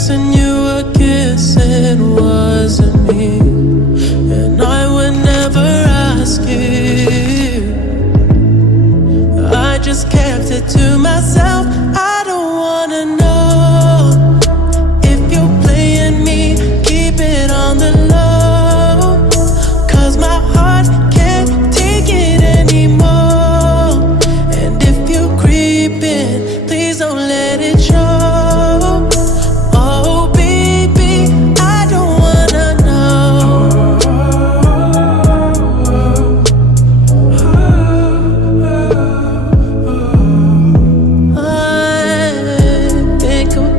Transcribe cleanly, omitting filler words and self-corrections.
person you were kissing wasn't me, and I would never ask you. I just kept it to myself.